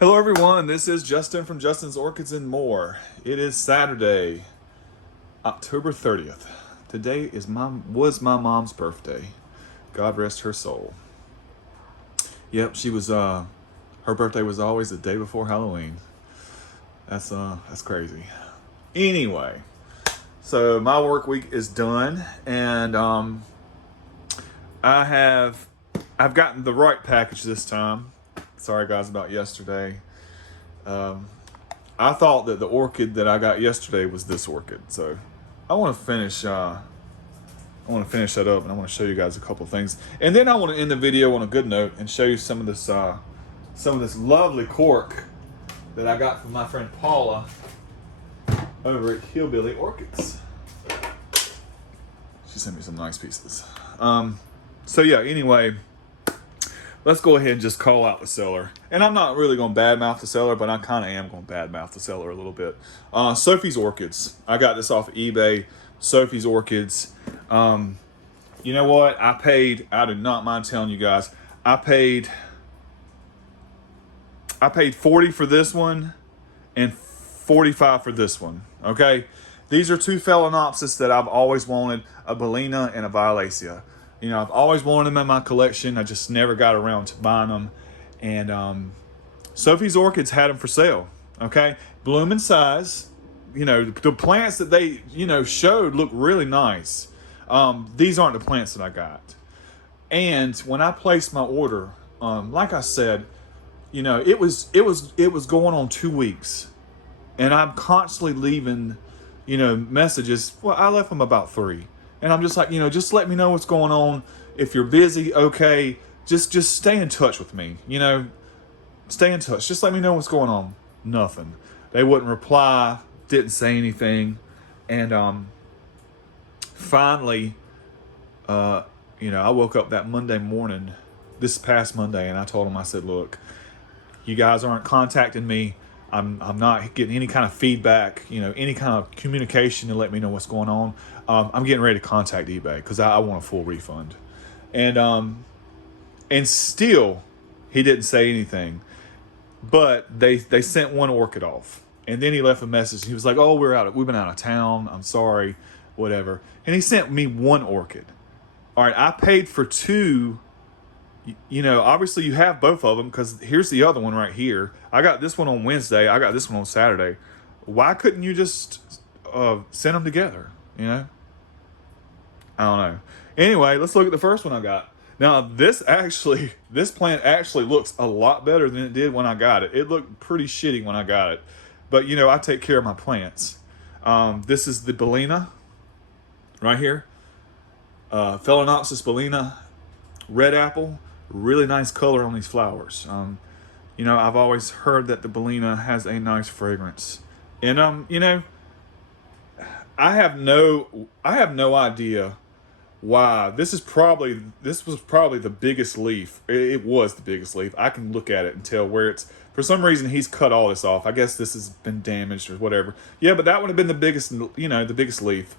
Hello, everyone. This is Justin from Justin's Orchids and More. It is Saturday, October 30th. Today was my mom's birthday. God rest her soul. Yep, she was. Her birthday was always the day before Halloween. That's crazy. Anyway, so my work week is done, and I have I've gotten the right package this time. Sorry, guys, about yesterday. I thought that the orchid that I got yesterday was this orchid, so I want to finish. I want to finish that up, and I want to show you guys a couple things, and then I want to end the video on a good note and show you some of this lovely cork that I got from my friend Paula over at Hillbilly Orchids. She sent me some nice pieces. So yeah. Anyway, let's go ahead and just call out the seller. And I'm not really going to badmouth the seller, but I kind of am going to badmouth the seller a little bit. Sophie's Orchids. I got this off of eBay. Sophie's Orchids. You know what? I do not mind telling you guys, I paid 40 for this one and 45 for this one. Okay? These are two Phalaenopsis that I've always wanted, a Bellina and a Violacea. You know, I've always wanted them in my collection. I just never got around to buying them. And Sophie's Orchids had them for sale. Okay? Bloom and size. You know, the plants that they, showed look really nice. These aren't the plants that I got. And when I placed my order, like I said, it was going on 2 weeks. And I'm constantly leaving, messages. Well, I left them about 3. And I'm just like, just let me know what's going on. If you're busy, okay, just stay in touch with me. Stay in touch. Just let me know what's going on. Nothing. They wouldn't reply, didn't say anything. And finally, I woke up that Monday morning, this past Monday, and I told them, I said, look, you guys aren't contacting me. I'm not getting any kind of feedback, any kind of communication to let me know what's going on. I'm getting ready to contact eBay because I want a full refund. And still, he didn't say anything. But they sent one orchid off. And then he left a message. He was like, oh, we've been out of town. I'm sorry, whatever. And he sent me one orchid. All right, I paid for 2. Obviously you have both of them because here's the other one right here. I got this one on Wednesday. I got this one on Saturday. Why couldn't you just send them together? I don't know. Anyway, let's look at the first one I got. Now, this plant actually looks a lot better than it did when I got it. It looked pretty shitty when I got it. But, I take care of my plants. This is the Bellina right here. Phalaenopsis Bellina, red apple. Really nice color on these flowers. I've always heard that the Bellina has a nice fragrance. And, I have no idea why. This was probably the biggest leaf. It was the biggest leaf. I can look at it and tell where it's, for some reason he's cut all this off. I guess this has been damaged or whatever. Yeah, but that would have been the biggest, the biggest leaf.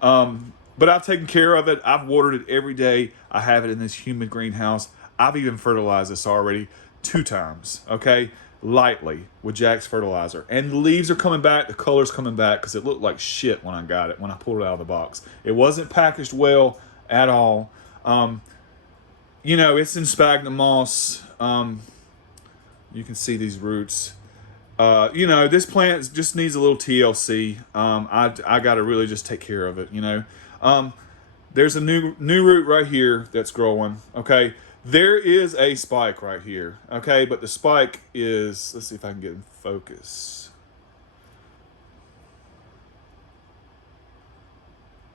But I've taken care of it. I've watered it every day. I have it in this humid greenhouse. I've even fertilized this already 2 times, okay? Lightly with Jack's fertilizer. And the leaves are coming back. The color's coming back because it looked like shit when I got it, when I pulled it out of the box. It wasn't packaged well at all. It's in sphagnum moss. You can see these roots. This plant just needs a little TLC. I got to really just take care of it, There's a new root right here that's growing, okay? There is a spike right here, okay? But the spike is, let's see if I can get in focus.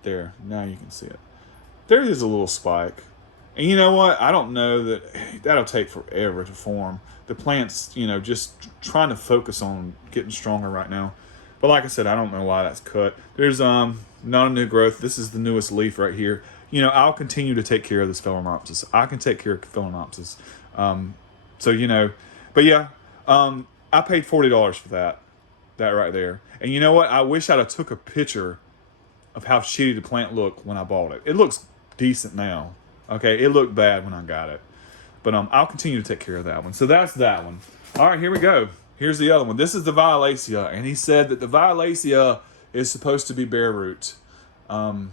There, now you can see it. There is a little spike. And you know what? I don't know that'll take forever to form. The plant's, just trying to focus on getting stronger right now. But like I said, I don't know why that's cut. There's not a new growth. This is the newest leaf right here. I'll continue to take care of this Phalaenopsis. I can take care of Phalaenopsis. But yeah, I paid $40 for that right there. And you know what? I wish I'd have took a picture of how shitty the plant looked when I bought it. It looks decent now. Okay, it looked bad when I got it. But I'll continue to take care of that one. So that's that one. All right, here we go. Here's the other one. This is the Violacea, and he said that the Violacea is supposed to be bare root. And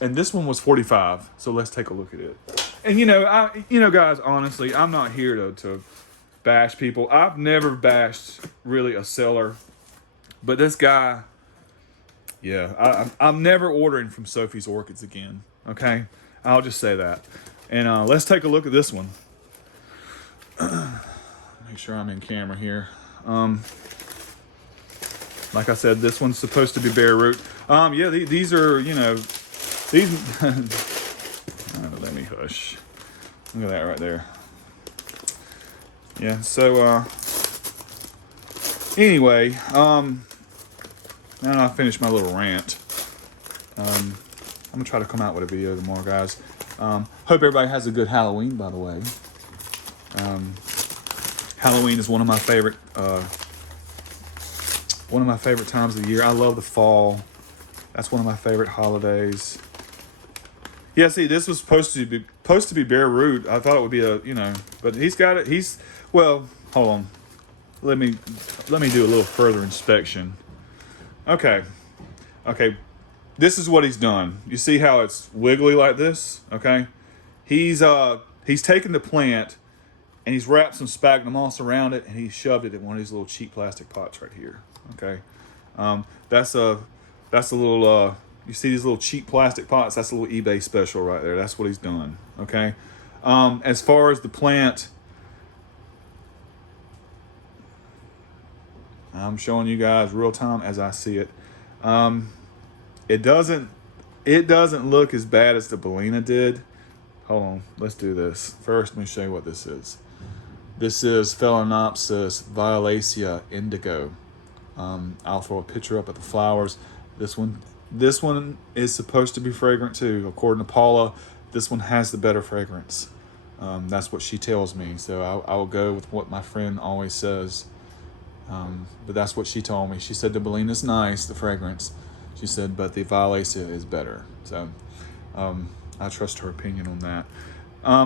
this one was 45. So let's take a look at it. And guys, honestly, I'm not here to bash people. I've never bashed really a seller, but this guy, yeah, I'm never ordering from Sophie's Orchids again. Okay, I'll just say that. And let's take a look at this one. Make sure I'm in camera here. Like I said, this one's supposed to be bare root. Yeah, these are, these. Let me hush. Look at that right there. Yeah. So anyway, now that I finished my little rant, I'm gonna try to come out with a video tomorrow, guys. Hope everybody has a good Halloween, by the way. Halloween is one of my favorite times of the year. I love the fall. That's one of my favorite holidays. Yeah, see, this was supposed to be bare root. I thought it would be but he's got it. Well, hold on. Let me do a little further inspection. Okay. This is what he's done. You see how it's wiggly like this? Okay. He's taken the plant and he's wrapped some sphagnum moss around it and he shoved it in one of these little cheap plastic pots right here. Okay. That's a little you see these little cheap plastic pots? That's a little eBay special right there. That's what he's done. Okay. As far as the plant, I'm showing you guys real time as I see it. It doesn't look as bad as the Bellina did. Hold on, let's do this. First, let me show you what this is. This is Phalaenopsis violacea indigo. I'll throw a picture up of the flowers. This one is supposed to be fragrant too. According to Paula, this one has the better fragrance. That's what she tells me. So I will go with what my friend always says. But that's what she told me. She said the Bellina's nice, the fragrance. She said, but the Violacea is better. So I trust her opinion on that.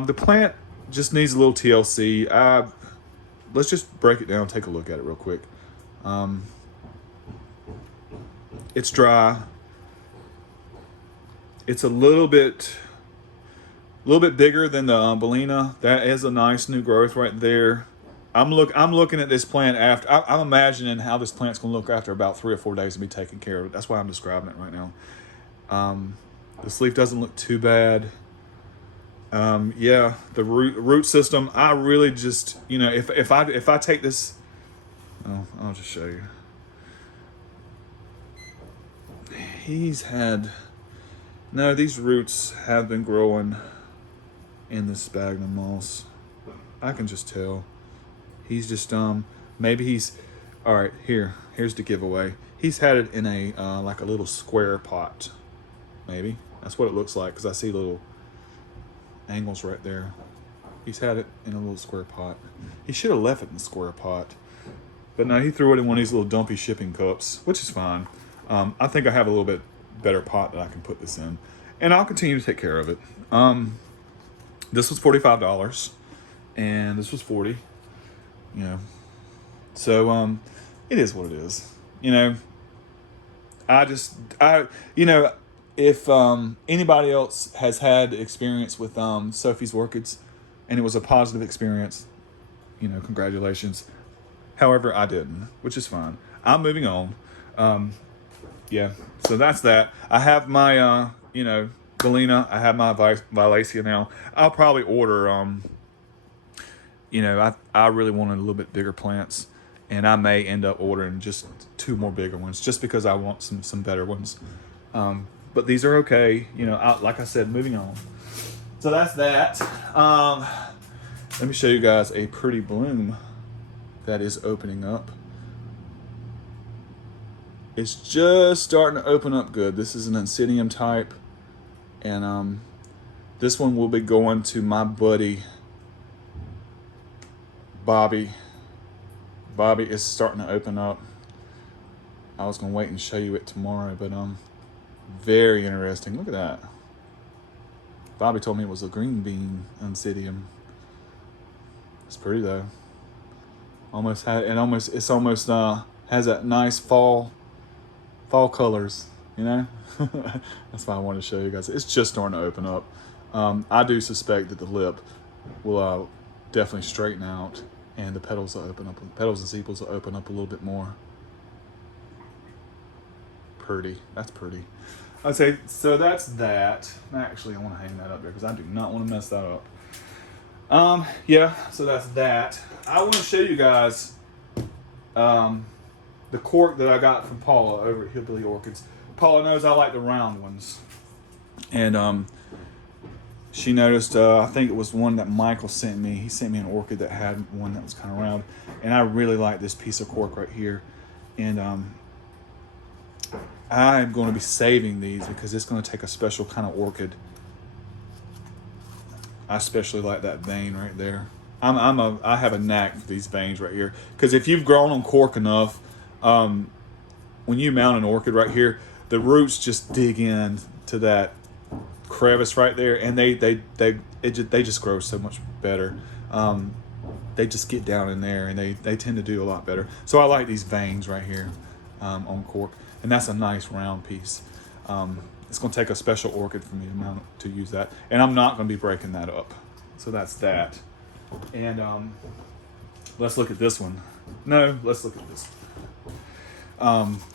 The plant just needs a little TLC. Let's just break it down, take a look at it real quick. It's dry. It's a little bit bigger than the Bellina. That is a nice new growth right there. I'm looking at this plant after. I'm imagining how this plant's gonna look after about 3 or 4 days to be taken care of. That's why I'm describing it right now. This leaf doesn't look too bad. Yeah, the root system. I really just, if I take this, I'll just show you. These roots have been growing in the sphagnum moss. I can just tell. He's just maybe he's all right. Here's the giveaway. He's had it in a like a little square pot. Maybe that's what it looks like because I see little angles right there. He's had it in a little square pot. He should have left it in the square pot, but no, he threw it in one of these little dumpy shipping cups, which is fine. I think I have a little bit better pot that I can put this in, and I'll continue to take care of it. This was $45, and this was $40. So it is what it is. If anybody else has had experience with Sophie's Orchids and it was a positive experience, congratulations. However, I didn't, which is fine. I'm moving on. Yeah, so that's that. I have my Bellina. I have my Violacea now. I'll probably order I really wanted a little bit bigger plants, and I may end up ordering just 2 more bigger ones just because I want some better ones. But these are okay. Like I said, moving on. So that's that. Let me show you guys a pretty bloom that is opening up. It's just starting to open up good. This is an Oncidium type, and this one will be going to my buddy Bobby. Bobby is starting to open up. I was gonna wait and show you it tomorrow, but very interesting. Look at that. Bobby told me it was a green bean Oncidium. It's pretty though. It's almost has that nice fall colors, you know. That's why I wanted to show you guys. It's just starting to open up. I do suspect that the lip will definitely straighten out, and the petals will open up. Petals and sepals will open up a little bit more. Pretty. That's pretty. I'd say so. That's that. Actually, I want to hang that up there because I do not want to mess that up. Yeah. So that's that. I want to show you guys the cork that I got from Paula over at Hillbilly Orchids. Paula knows I like the round ones, and she noticed. I think it was one that Michael sent me. He sent me an orchid that had one that was kind of round, and I really like this piece of cork right here, and I'm going to be saving these because it's going to take a special kind of orchid. I especially like that vein right there. I have a knack for these veins right here because if you've grown on cork enough, when you mount an orchid right here, the roots just dig in to that crevice right there, and they just grow so much better. They just get down in there, and they tend to do a lot better. So I like these veins right here on cork. And that's a nice round piece. It's going to take a special orchid for me to use that. And I'm not going to be breaking that up. So that's that. And let's look at this one. No, let's look at this.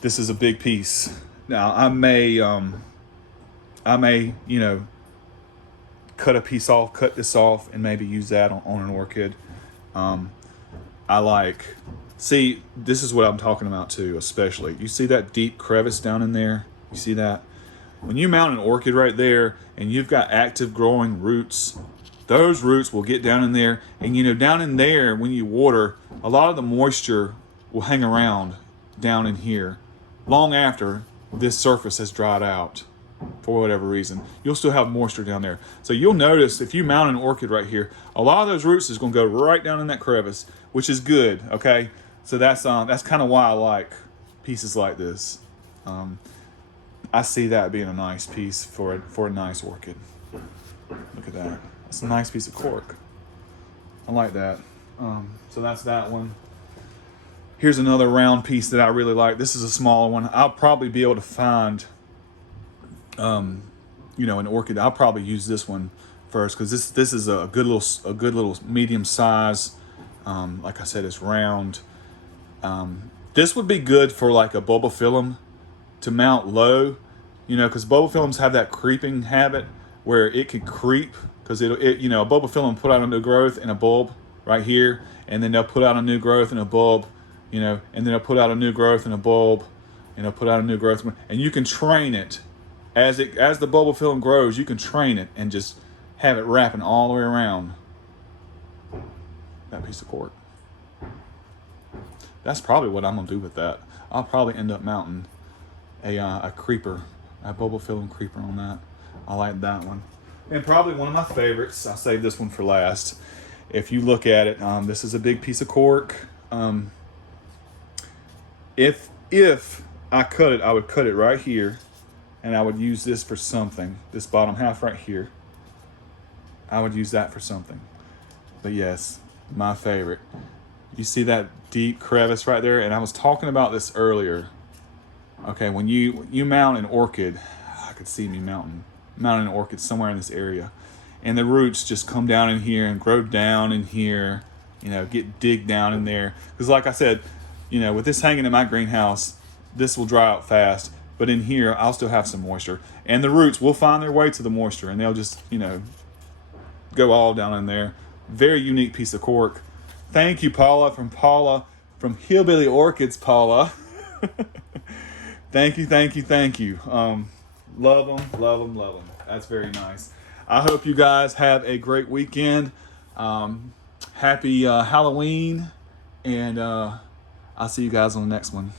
This is a big piece. Now, I may, you know, cut this off and maybe use that on an orchid. See, this is what I'm talking about too, especially. You see that deep crevice down in there? You see that? When you mount an orchid right there and you've got active growing roots, those roots will get down in there. And you know, down in there, when you water, a lot of the moisture will hang around down in here long after this surface has dried out for whatever reason. You'll still have moisture down there. So you'll notice if you mount an orchid right here, a lot of those roots is going to go right down in that crevice, which is good, okay? So that's kind of why I like pieces like this. I see that being a nice piece for a nice orchid. Look at that. That's a nice piece of cork. I like that. So that's that one. Here's another round piece that I really like. This is a smaller one. I'll probably be able to find, you know, an orchid. I'll probably use this one first because this is a good little medium size. Like I said, it's round. This would be good for like a bulbophyllum to mount low, you know, because bulbophyllums have that creeping habit where it could creep because you know, a bulbophyllum put out a new growth in a bulb right here, and then they'll put out a new growth in a bulb, you know, and then they'll put out a new growth in a bulb, and they'll put out a new growth, and you can train it as the bulbophyllum grows. You can train it and just have it wrapping all the way around that piece of cork. That's probably what I'm gonna do with that. I'll probably end up mounting a creeper, a bulbophyllum creeper on that. I like that one. And probably one of my favorites, I'll save this one for last. If you look at it, this is a big piece of cork. If I cut it, I would cut it right here, and I would use this for something. This bottom half right here, I would use that for something. But yes, my favorite. You see that deep crevice right there? And I was talking about this earlier. Okay, when you mount an orchid, I could see me mounting an orchid somewhere in this area. And the roots just come down in here and grow down in here, you know, dig down in there. Because like I said, you know, with this hanging in my greenhouse, this will dry out fast. But in here, I'll still have some moisture. And the roots will find their way to the moisture, and they'll just, you know, go all down in there. Very unique piece of cork. Thank you, Paula from Hillbilly Orchids, Paula. Thank you. Love them. That's very nice. I hope you guys have a great weekend. Happy Halloween, and I'll see you guys on the next one.